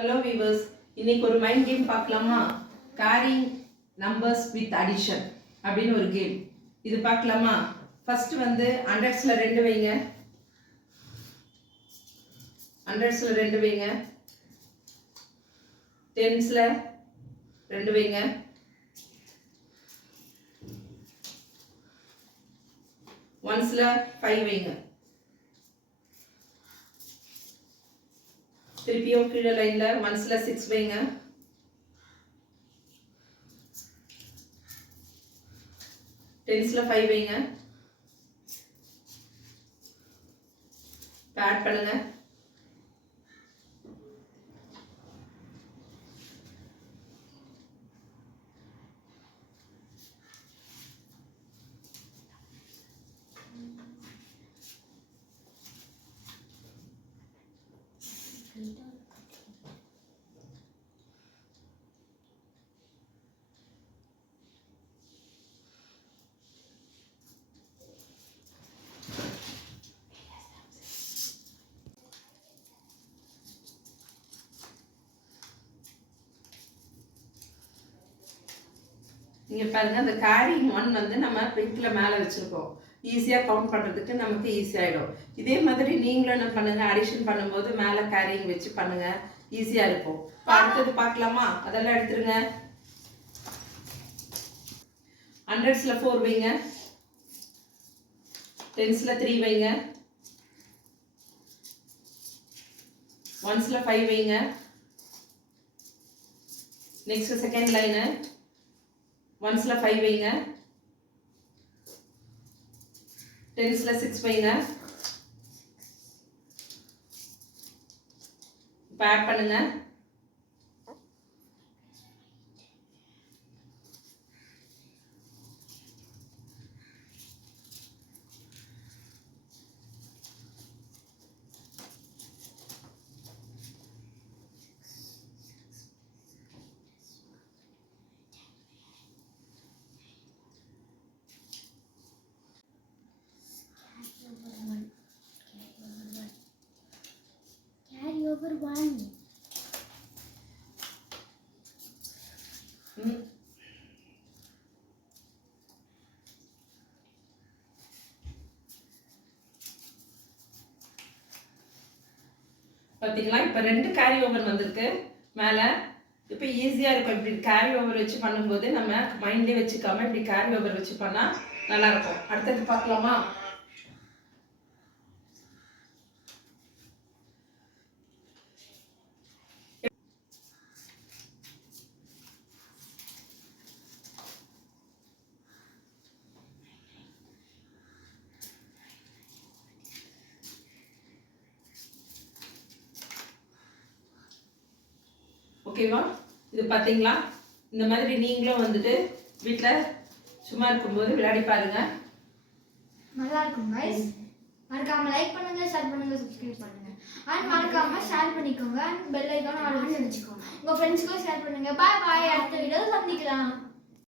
Hello viewers, இன்னைக்கு ஒரு mind game பார்க்கலாமா? கேரிங் நம்பர்ஸ் வித் அடிஷன் அப்படின்னு ஒரு கேம். இது பார்க்கலாமா? ஃபர்ஸ்ட் வந்து ஹண்ட்ரட்ஸில் 2 வைங்க, ஹண்ட்ரட்ஸில் 2 வைங்க, டென்ஸில் 2 வைங்க, ஒன்ஸில் 5 வைங்க. திருப்பியும் கீழே லைனில் ஒன்ஸில் 6 வைங்க, டென்ஸில் 5 வைங்க. ஆட் பண்ணுங்க. இங்கே பாருங்க, அந்த கேரிங் 1 வந்து நம்ம பிங்கில் மேலே வச்சுருக்கோம். ஈஸியாக கவுண்ட் பண்ணுறதுக்கு நமக்கு ஈஸியாகிடும். இதே மாதிரி நீங்களும் என்ன பண்ணுங்கள், அடிஷன் பண்ணும்போது மேலே கேரிங் வச்சு பண்ணுங்கள், ஈஸியாக இருக்கும். அடுத்தது பார்க்கலாமா? அதெல்லாம் எடுத்துருங்க. ஹண்ட்ரட்ஸில் 4 வைங்க, டென்ஸில் 3 வைங்க, ஒன்ஸில் 5 வைங்க. நெக்ஸ்ட் செகண்ட் லைனு ஒன்ஸில் 5 வைங்க, டென்ஸில் 6 வைங்க. இப்போ ஆட் பண்ணுங்க. Over 1. பார்த்தீங்களா? இப்போ 2 கேரி ஓவர் வந்திருக்கு மேலே. இப்போ ஈஸியாக இருக்கும். இப்படி கேரி ஓவர் வச்சு பண்ணும்போது நம்ம மைண்ட்லேயே வச்சுக்காம இப்படி கேரி ஓவர் வச்சு பண்ணால் நல்லாயிருக்கும். அடுத்தது பார்க்கலாமா? ஓகேவா? இது பார்த்தீங்களா? இந்த மாதிரி நீங்களும் வந்துட்டு வீட்டில் சும்மா இருக்கும்போது விளையாடி பாருங்க. நல்லா இருக்கும் गाइस. மறக்காம லைக் பண்ணுங்க, ஷேர் பண்ணுங்க, சப்ஸ்கிரைப் பண்ணுங்க. அண்ட் மறக்காம ஷேர் பண்ணிக்கோங்க. அண்ட் பெல் ஐகானை ஆன் பண்ணி வச்சுக்கோங்க. உங்க ஃப்ரெண்ட்ஸ்க்கும் ஷேர் பண்ணுங்க. Bye bye. அடுத்த வீடியோல சந்திக்கலாம்.